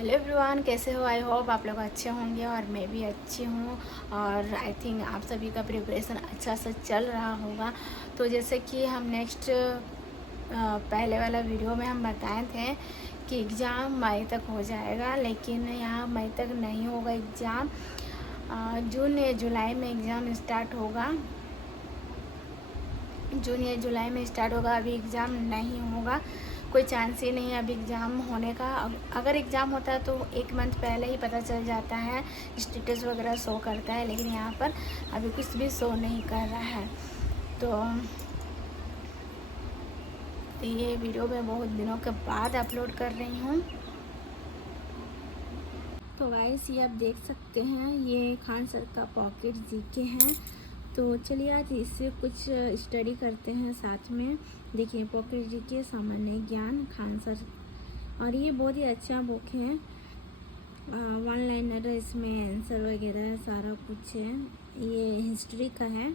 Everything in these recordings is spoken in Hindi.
हेलो एवरीवन, कैसे हो? आई होप आप लोग अच्छे होंगे और मैं भी अच्छी हूँ। और आई थिंक आप सभी का प्रिपरेशन अच्छा से चल रहा होगा। तो जैसे कि हम नेक्स्ट पहले वाला वीडियो में हम बताए थे कि एग्ज़ाम मई तक हो जाएगा, लेकिन यहाँ मई तक नहीं होगा एग्ज़ाम। जून या जुलाई में एग्ज़ाम स्टार्ट होगा। जून या जुलाई में स्टार्ट होगा। अभी एग्ज़ाम नहीं होगा, कोई चांस ही नहीं है अभी एग्ज़ाम होने का। अगर एग्ज़ाम होता है तो 1 मंथ पहले ही पता चल जाता है, स्टेटस वगैरह शो करता है, लेकिन यहाँ पर अभी कुछ भी शो नहीं कर रहा है। तो ये वीडियो मैं बहुत दिनों के बाद अपलोड कर रही हूँ। तो गाइस, ये आप देख सकते हैं, ये खान सर का पॉकेट जीके हैं। तो चलिए आज इससे कुछ स्टडी करते हैं साथ में। देखिए, पॉकेट जीके सामान्य ज्ञान खान सर, और ये बहुत ही अच्छा बुक है। वन लाइनर इसमें आंसर वगैरह सारा कुछ है। ये हिस्ट्री का है।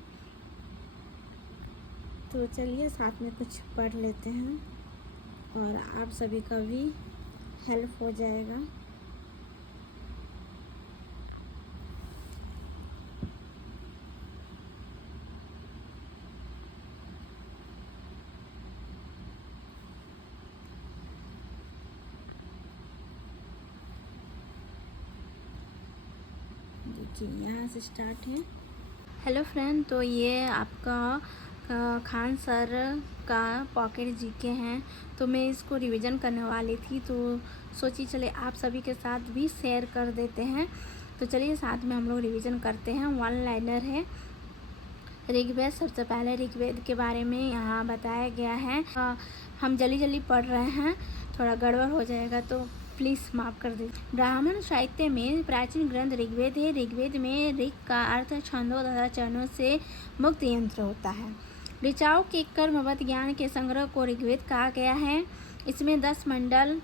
तो चलिए साथ में कुछ पढ़ लेते हैं और आप सभी का भी हेल्प हो जाएगा। देखिए, यहाँ से स्टार्ट है। हेलो फ्रेंड, तो ये आपका खान सर का पॉकेट जीके हैं। तो मैं इसको रिवीजन करने वाली थी, तो सोची चले आप सभी के साथ भी शेयर कर देते हैं। तो चलिए साथ में हम लोग रिवीजन करते हैं। वन लाइनर है ऋग्वेद। सबसे पहले ऋग्वेद के बारे में यहाँ बताया गया है। हम जल्दी पढ़ रहे हैं, थोड़ा गड़बड़ हो जाएगा तो प्लीज़ माफ़ कर दीजिए। ब्राह्मण साहित्य में प्राचीन ग्रंथ ऋग्वेद है। ऋग्वेद में ऋग का अर्थ छंदों तथा चरणों से मुक्त यंत्र होता है। ऋचाओं के कर्मवत ज्ञान के संग्रह को ऋग्वेद कहा गया है। इसमें 10 मंडल,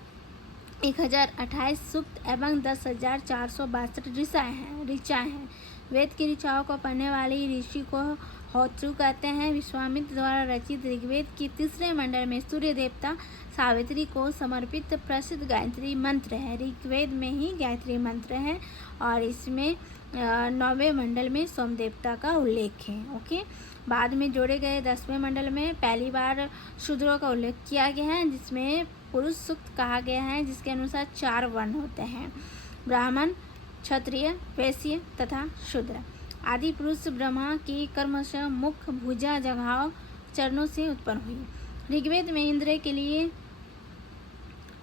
1028 सूक्त एवं 10,462 ऋचाएँ हैं। वेद की ऋचाओं को पढ़ने वाली ऋषि को होत्रु कहते हैं। विश्वामित्र द्वारा रचित ऋग्वेद की तीसरे मंडल में सूर्य देवता सावित्री को समर्पित प्रसिद्ध गायत्री मंत्र है। ऋग्वेद में ही गायत्री मंत्र है और इसमें 9वें मंडल में सोम देवता का उल्लेख है। ओके, बाद में जोड़े गए 10वें मंडल में पहली बार शूद्रों का उल्लेख किया गया है, जिसमें पुरुष सूक्त कहा गया है, जिसके अनुसार 4 वर्ण होते हैं: ब्राह्मण, क्षत्रिय, वैश्य तथा शूद्र। आदि पुरुष ब्रह्मा की कर्मशः मुख, भुजा, जघाओं, चरणों से उत्पन्न हुई। ऋग्वेद में इंद्र के लिए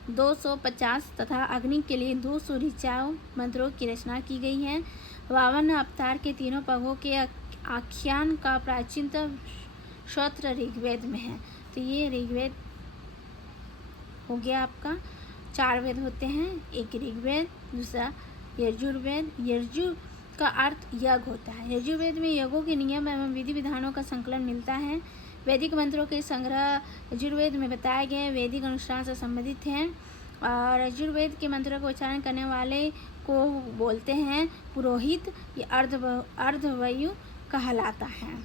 250 तथा अग्नि के लिए 200 ऋचाओं मंत्रों की रचना की गई है। 52 अवतार के तीनों पगों के आख्यान का प्राचीनतम स्तोत्र ऋग्वेद में है। तो ये ऋग्वेद हो गया आपका। 4 वेद होते हैं, एक ऋग्वेद, दूसरा यजुर्वेद। यजु का अर्थ यज्ञ होता है। यजुर्वेद में यज्ञों के नियम एवं विधि विधानों का संकलन मिलता है। वैदिक मंत्रों के संग्रह यजुर्वेद में बताए गए वैदिक अनुष्ठान से संबंधित हैं। और यजुर्वेद के मंत्रों का उच्चारण करने वाले को बोलते हैं पुरोहित। ये अर्धवायु कहलाता है।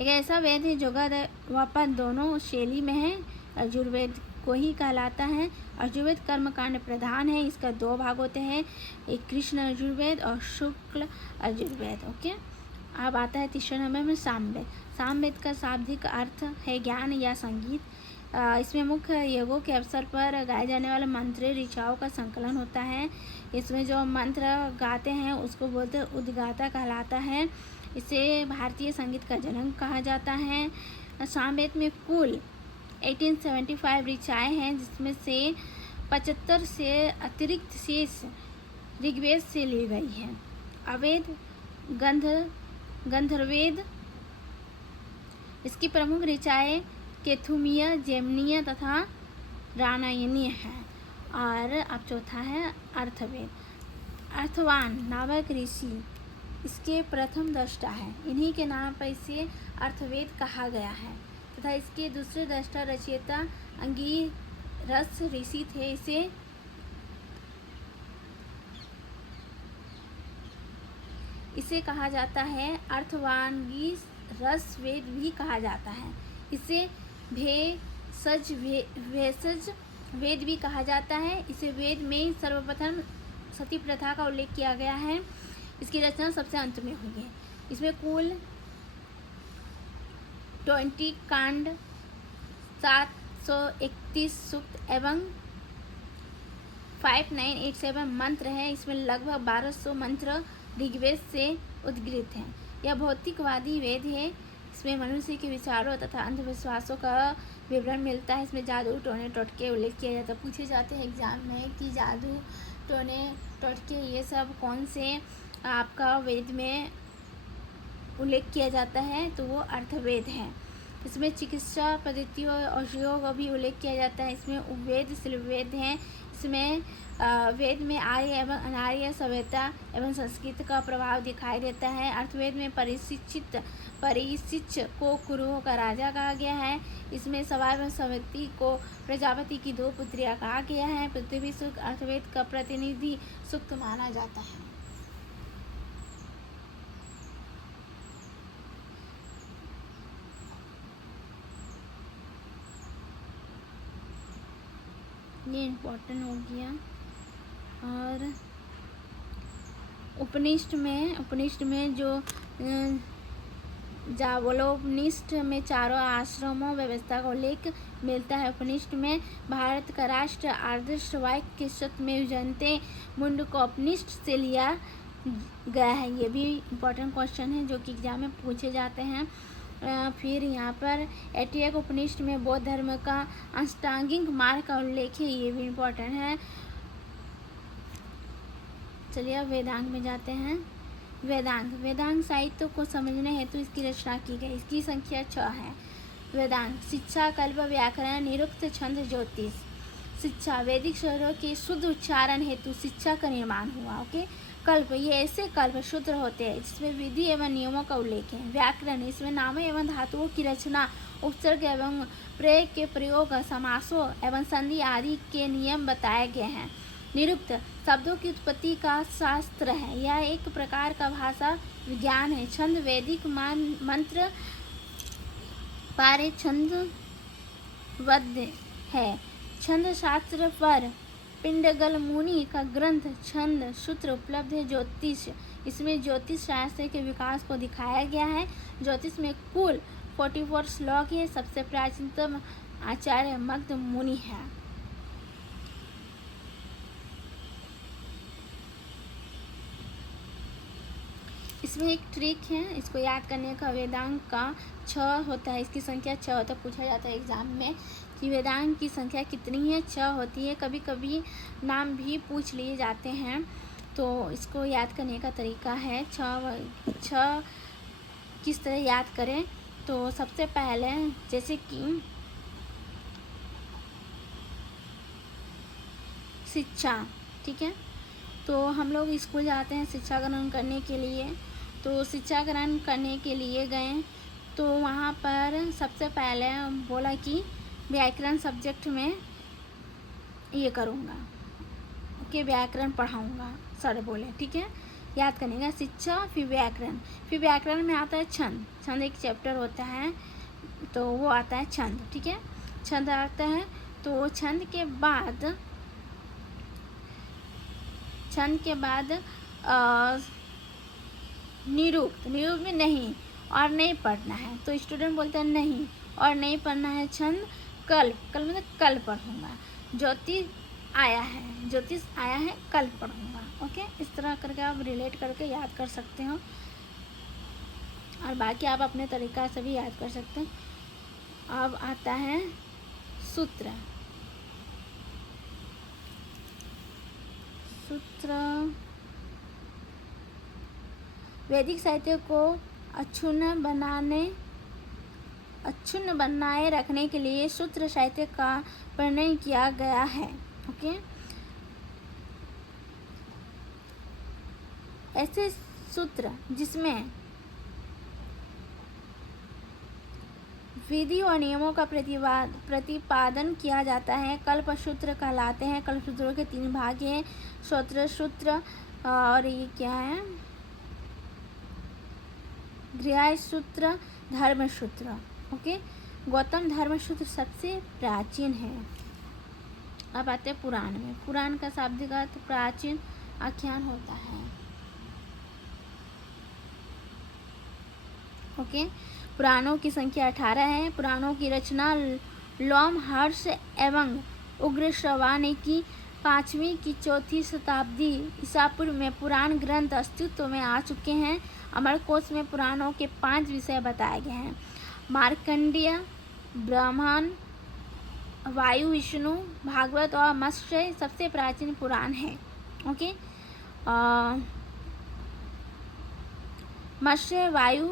एक ऐसा वेद है जो गद्य व पद्य दोनों शैली में है, यजुर्वेद को ही कहलाता है। यजुर्वेद कर्मकांड प्रधान है। इसका 2 भाग होते हैं, एक कृष्ण यजुर्वेद और शुक्ल यजुर्वेद। ओके, अब आता है तीसरे नंबर में सामवेद। सामवेद का शाब्दिक अर्थ है ज्ञान या संगीत। इसमें मुख्य यज्ञों के अवसर पर गाए जाने वाले मंत्र ऋचाओं का संकलन होता है। इसमें जो मंत्र गाते हैं उसको बोलते हैं उद्गाता कहलाता है। इसे भारतीय संगीत का जनक कहा जाता है। सामवेद में कुल 1875 ऋचाएँ हैं, जिसमें से 75 से अतिरिक्त शेष ऋग्वेद से ली गई है। अवेद, गंधर्वेद। इसकी प्रमुख ऋचाएँ केथुमीय, जेमनीय तथा रामायणीय है। और अब चौथा है अर्थवेद। अर्थवान नामक ऋषि इसके प्रथम दृष्टा है। इन्हीं के नाम पर इसे अर्थवेद कहा गया है तथा इसके दूसरे दृष्टा रचयिता अंगिरस ऋषि थे। इसे कहा जाता है अर्थवांगिरस वेद भी कहा जाता है। इसे भेषज वेद भी कहा जाता है। इसे वेद में सर्वप्रथम सती प्रथा का उल्लेख किया गया है। इसकी रचना सबसे अंत में हुई है। इसमें कुल 20 कांड, 731 सूक्त एवं 5987 मंत्र है। इसमें लगभग 1200 मंत्र ऋग्वेद से उद्गृत हैं। यह भौतिकवादी वेद है। इसमें मनुष्य के विचारों तथा अंधविश्वासों का विवरण मिलता है। इसमें जादू, टोने, टोटके उल्लेख किया जाता है। पूछे जाते हैं एग्जाम में कि जादू, टोने, टोटके ये सब कौन से आपका वेद में उल्लेख किया जाता है, तो वो अर्थवेद है। इसमें चिकित्सा पद्धतियों और औषधियों का भी उल्लेख किया जाता है। इसमें उपवेद, शिल्पवेद हैं। इसमें वेद में आर्य एवं अनार्य सभ्यता एवं संस्कृत का प्रभाव दिखाई देता है। अर्थवेद में परिशिच को कुरुओं का राजा कहा गया है। इसमें सवार एवं सवती को प्रजापति की 2 पुत्रियां कहा गया है। पृथ्वी सूक्त अर्थवेद का प्रतिनिधि सूक्त माना जाता है। ये इम्पोर्टेंट हो गया। और उपनिषद में जो जावलोपनिषद में चारों आश्रमों व्यवस्था का उल्लेख मिलता है। उपनिषद में भारत का राष्ट्र आदर्श वाक्य के शत में जनते मुंडकोपनिषद से लिया गया है। ये भी इम्पोर्टेंट क्वेश्चन है जो कि एग्जाम में पूछे जाते हैं। फिर यहाँ पर ऐटियक उपनिषद में बौद्ध धर्म का अष्टांगिक मार्ग का उल्लेख है। ये भी इम्पोर्टेंट है। चलिए अब वेदांग में जाते हैं। वेदांग साहित्य को समझने हेतु इसकी रचना की गई। इसकी संख्या 6 है। वेदांग शिक्षा, कल्प, व्याकरण, निरुक्त, छंद, ज्योतिष। शिक्षा, वैदिक शब्दों के शुद्ध उच्चारण हेतु शिक्षा का निर्माण हुआ। ओके। कल्प, ये ऐसे कल्प शूद्र होते हैं जिसमें विधि एवं नियमों का उल्लेख है। व्याकरण, इसमें नामों एवं धातुओं की रचना, उपसर्ग एवं प्रत्यय के प्रयोग, समासों एवं संधि आदि के नियम बताए गए हैं। निरुक्त, शब्दों की उत्पत्ति का शास्त्र है। यह एक प्रकार का भाषा विज्ञान है। छंद, वैदिक मंत्र पारे छंदबद्ध है। छंद शास्त्र पर पिंडगल मुनि का ग्रंथ छंद सूत्र उपलब्ध है। ज्योतिष, इसमें ज्योतिष शास्त्र के विकास को दिखाया गया है। ज्योतिष में कुल 44 श्लोक है। सबसे प्राचीनतम आचार्य मगध मुनि है। इसमें एक ट्रिक है, इसको याद करने का। वेदांग का 6 होता है। इसकी संख्या 6 होता है। पूछा जाता है एग्जाम में कि वेदांग की संख्या कितनी है। 6 होती है। कभी कभी नाम भी पूछ लिए जाते हैं, तो इसको याद करने का तरीका है। 6 किस तरह याद करें, तो सबसे पहले जैसे कि शिक्षा, ठीक है, तो हम लोग स्कूल जाते हैं शिक्षा ग्रहण करने के लिए। तो शिक्षा ग्रहण करने के लिए गए तो वहाँ पर सबसे पहले बोला कि व्याकरण सब्जेक्ट में ये करूँगा। ओके, व्याकरण पढ़ाऊँगा सर बोले। ठीक है, याद करने का। शिक्षा, फिर व्याकरण। फिर व्याकरण में आता है छंद। छंद एक चैप्टर होता है, तो वो आता है छंद। ठीक है, छंद आता है। तो छंद के बाद निरुक्त में नहीं और नहीं पढ़ना है, तो स्टूडेंट बोलते हैं नहीं और नहीं पढ़ना है। छंद, कल मतलब कल पढ़ूंगा। ज्योतिष आया है, कल पढ़ूंगा। ओके, इस तरह करके आप रिलेट करके याद कर सकते हो, और बाकी आप अपने तरीका से भी याद कर सकते हो। अब आता है सूत्र। वैदिक साहित्य को अक्षुण्ण बनाए रखने के लिए सूत्र साहित्य का प्रणयन किया गया है। ओके, ऐसे सूत्र जिसमें विधि और नियमों का प्रतिपादन किया जाता है, कल्प सूत्र कहलाते हैं। कल्प सूत्रों के 3 भाग हैं, श्रोत्र सूत्र और ये क्या है, गृह सूत्र, धर्म सूत्र। ओके, गौतम धर्म सूत्र सबसे प्राचीन है। अब आते हैं पुराण में। पुराण का शाब्दिक अर्थ प्राचीन आख्यान होता है। ओके, पुराणों की संख्या 18 है। पुराणों की रचना लोमहर्ष एवं उग्रश्रवा ने की। 5वीं की 4वीं शताब्दी ईसा पूर्व में पुराण ग्रंथ अस्तित्व में आ चुके हैं। अमरकोश में पुराणों के 5 विषय बताए गए हैं। मार्कंडेय, ब्राह्मण, वायु, विष्णु, भागवत और मत्स्य सबसे प्राचीन पुराण है। ओके, मत्स्य, वायु,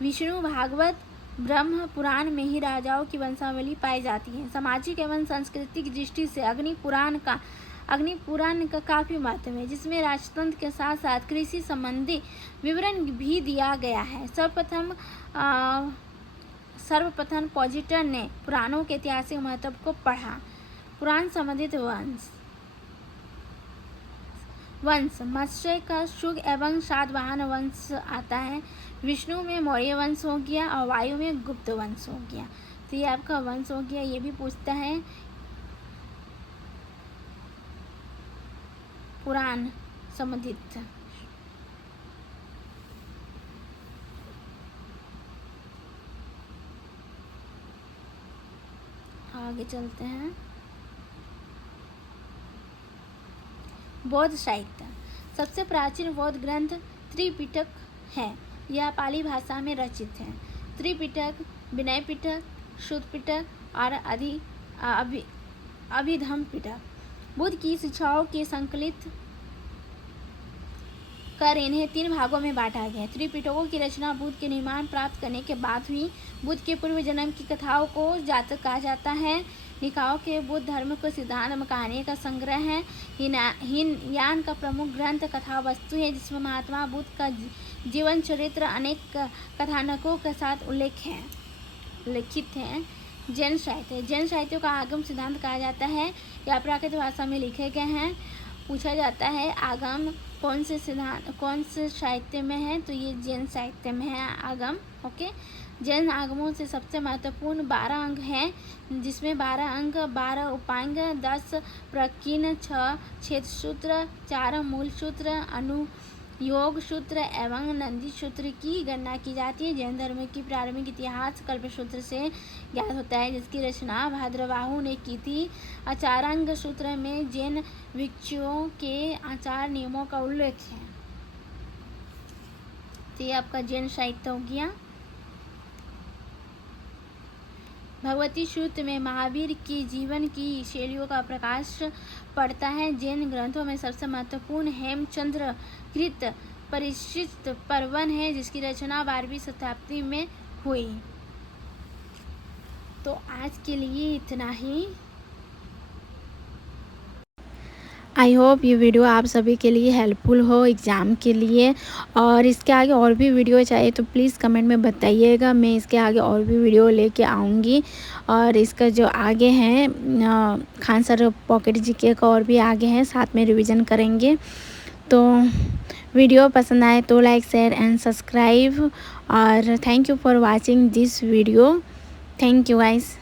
विष्णु, भागवत, ब्रह्म पुराण में ही राजाओं की वंशावली पाई जाती है। सामाजिक एवं सांस्कृतिक दृष्टि से अग्नि पुराण का काफी महत्व है, जिसमें राजतंत्र के साथ साथ कृषि संबंधी विवरण भी दिया गया है। सर्वप्रथम पॉजिटर ने पुराणों के ऐतिहासिक महत्व को पढ़ा। पुराण संबंधित वंश मत्स्य का शुग एवं सातवाहन वंश आता है। विष्णु में मौर्य वंश हो गया और वायु में गुप्त वंश हो गया। तो ये आपका वंश हो गया। ये भी पूछता है पुराण संबंधित। आगे चलते हैं। बौद्ध साहित्य। सबसे प्राचीन बौद्ध ग्रंथ त्रिपिटक है। यह पाली भाषा में रचित है। त्रिपिटक, विनय पिटक, शुद्ध पिटक और अभिधम्म पिटक बुद्ध की शिक्षाओं के संकलित कर इन्हें 3 भागों में बांटा गया। त्रिपिटकों की रचना बुद्ध के निर्माण प्राप्त करने के बाद हुई। बुद्ध के पूर्व जन्म की कथाओं को जातक कहा जाता है। निकायों के बुद्ध धर्म को सिद्धांत में कहानी का संग्रह है। हीनयान का प्रमुख ग्रंथ कथा वस्तु है, जिसमें महात्मा बुद्ध का जीवन चरित्र अनेक कथानकों के साथ उल्लेखित है। जैन साहित्य का आगम सिद्धांत कहा जाता है। यह प्राकृत भाषा में लिखे गए हैं। पूछा जाता है आगम कौन से साहित्य में है, तो ये जैन साहित्य में है आगम। ओके, जैन आगमों से सबसे महत्वपूर्ण 12 अंग हैं, जिसमें 12 अंग, 12 उपांग, 10 प्रकीर्णन, 6 छेद सूत्र, 4 मूल सूत्र, अनुयोग सूत्र एवं नंदी सूत्र की गणना की जाती है। जैन धर्म की प्रारंभिक इतिहास कल्पसूत्र से ज्ञात होता है, जिसकी रचना भाद्रबाहु ने की थी। आचारांग सूत्र में जैन भिक्षुओं के आचार नियमों का उल्लेख है। तो ये आपका जैन साहित्य हो गया। भगवती सूत्र में महावीर के जीवन की शैलियों का प्रकाश पड़ता है। जैन ग्रंथों में सबसे महत्वपूर्ण हेमचंद्र कृत परिशिष्ट पर्वन है, जिसकी रचना 12वीं शताब्दी में हुई। तो आज के लिए इतना ही। आई होप ये वीडियो आप सभी के लिए हेल्पफुल हो एग्ज़ाम के लिए। और इसके आगे और भी वीडियो चाहिए तो प्लीज़ कमेंट में बताइएगा, मैं इसके आगे और भी वीडियो लेके आऊँगी। और इसका जो आगे है खान सर पॉकेट जीके का और भी आगे है, साथ में रिवीजन करेंगे। तो वीडियो पसंद आए तो लाइक, शेयर एंड सब्सक्राइब। और thank you for watching this video. Thank you guys.